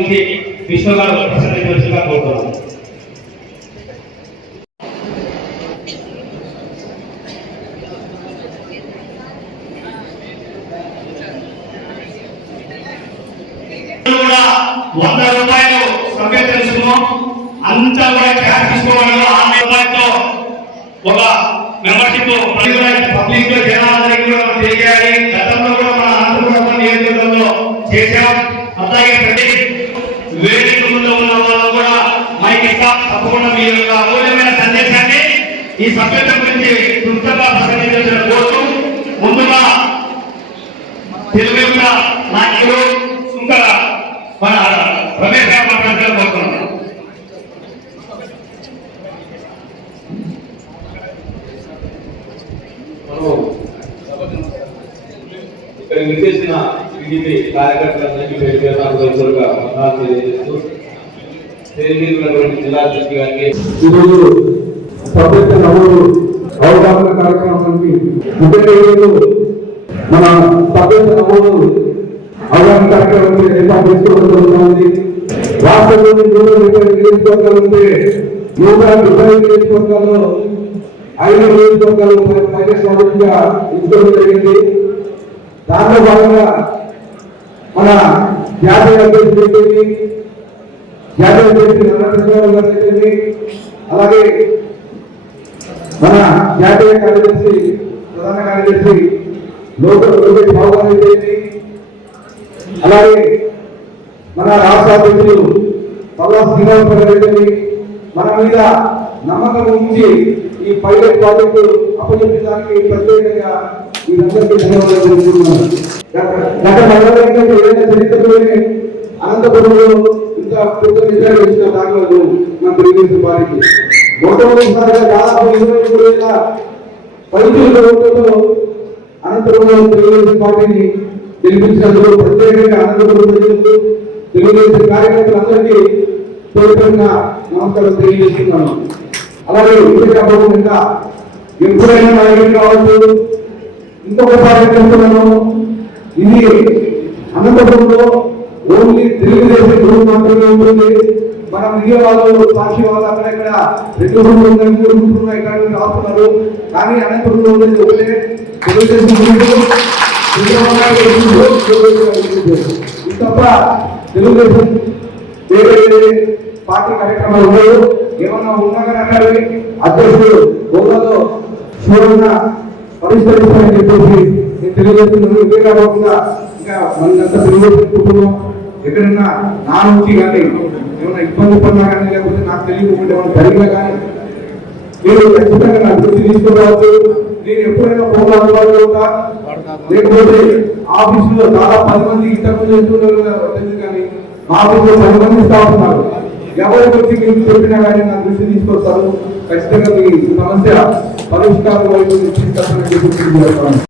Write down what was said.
విష్ణు గారు కోరుతున్నాను వంద రూపాయలు సభ్య తెలుసుకున్నాం అంతా కూడా క్యాష్ తీసుకోవడం ఆమె రూపాయలతో ఒక మెంబర్షిప్ పబ్లిక్లో జనాలందరికీ కూడా తెలియజేయాలి గతంలో కూడా మన అనంతపురం నియోజకవర్గంలో చేశాం. అలాగే ప్రతి వేదిక ముందు ఉన్న వాళ్ళు కూడా మైక్ ఇస్తాం. తప్పకుండా మీ యొక్క అమూల్యమైన సందేశాన్ని ఈ సభ్యత గురించి క్లుప్తంగా ప్రసంగించాల్సిన కోరుతూ ముందుగా తెలుగు యొక్క నాయకులు సుందర మన రమేష్ గారు మాట్లాడాలని కోరుతున్నాను ఇక్కడ విచ్చేసిన టీడీపీ కార్యకర్తలందరికీ పేరు పేరు రైతులుగా వందనాలు తెలియజేస్తూ జిల్లా అధ్యక్షుడు గారికి ఈరోజు సభ్యత నమోదు అవగాహన కార్యక్రమానికి ముఖ్యంగా ఈరోజు మన సభ్యత నమోదు అవగాహన కార్యక్రమానికి ఏర్పాటు చేసుకోవడం జరుగుతుంది రాష్ట్రంలోని నూట ముప్పై నియోజకవర్గాలు ఉంటే నూట ముప్పై నియోజకవర్గాల్లో ఐదు నియోజకవర్గాలు పైన స్వామిగా ఎంచుకోవడం జరిగింది. దాంట్లో భాగంగా మన జాతీయ అభ్యర్థి జాతీయ అభ్యర్థి నరసింహారావు గారు అలాగే మన జాతీయ కార్యదర్శి ప్రధాన కార్యదర్శి లోక లోకేష్ బాబు గారు అయితేనేమి, అలాగే మన రాష్ట్ర అధ్యక్షులు పల్లా శ్రీనివాస గారు మన మీద నమ్మకం ఉంచి ఈ పైలట్ ప్రాజెక్టు అప్పచెప్పడానికి ప్రత్యేకంగా మీరందరికీ ధన్యవాదాలు తెలుపుతున్నాను గత- గత ఏదైనా చరిత్రలోనే అనంతపురంలో ఇంత పెద్ద నిజాలు వచ్చిన దాఖలు మన తెలుగుదేశం వారికి మొట్టమొదటిసారిగా దాదాపు ఇరవై మూడు వేల పైసల ఓట్లతో అనంతపురంలో తెలుగుదేశం పార్టీని గెలిపించినందుకు ప్రత్యేకంగా అనంతపురం ప్రజలకు తెలుగుదేశం కార్యకర్తలందరికీ నమస్కారం తెలియజేస్తున్నాను అలాగే ఎప్పుడైనా కావచ్చు ఇంకొక పార్టీ ఇది అనంతపురంలో ఓన్లీ తెలుగుదేశం గ్రూప్ మాత్రమే ఉంటుంది. మనం మిగిలిన వాళ్ళు సాక్షి వాళ్ళు అక్కడెక్కడ రెండు గ్రూపులు ఉన్నాయి మూడు గ్రూపులు ఉన్నాయి ఇక్కడ రాస్తున్నారు. కానీ అనంతపురంలో ఉండేది ఒకటే. తెలుగుదేశం గ్రూపు ఇది తప్ప తెలుగుదేశం వేరే వేరే పార్టీ కార్యక్రమాలు ఉండవు. ఏమన్నా ఉన్నా కానీ అక్కడ అధ్యక్షుడు ఊళ్ళలో చూడన్నా పరిష్కరిస్తారని చెప్పేసి నేను తెలియజేస్తున్నాను ఇదే కాకుండా ఇంకా మనంతా తెలుగుదేశం కుటుంబం ఎక్కడన్నా నా నుంచి కానీ ఏమైనా ఇబ్బంది పడినా కానీ లేకపోతే నాకు తెలియకుండా ఏమైనా జరిగినా కానీ మీరు ఖచ్చితంగా నా దృష్టి తీసుకురావచ్చు నేను ఎప్పుడైనా ఫోన్ అందుబాటులో ఉంటా లేకపోతే ఆఫీసులో చాలా పది మంది ఇంతకుముందు చేస్తున్నారు తెలియదు కానీ మా ఆఫీసులో పది మంది స్టాఫ్ ఉన్నారు. ఎవరి వచ్చి మీరు చెప్పినా కానీ నా దృష్టి తీసుకొస్తారు. ఖచ్చితంగా మీ సమస్య పరిష్కారం వైపు తీసుకొస్తానని చెప్పి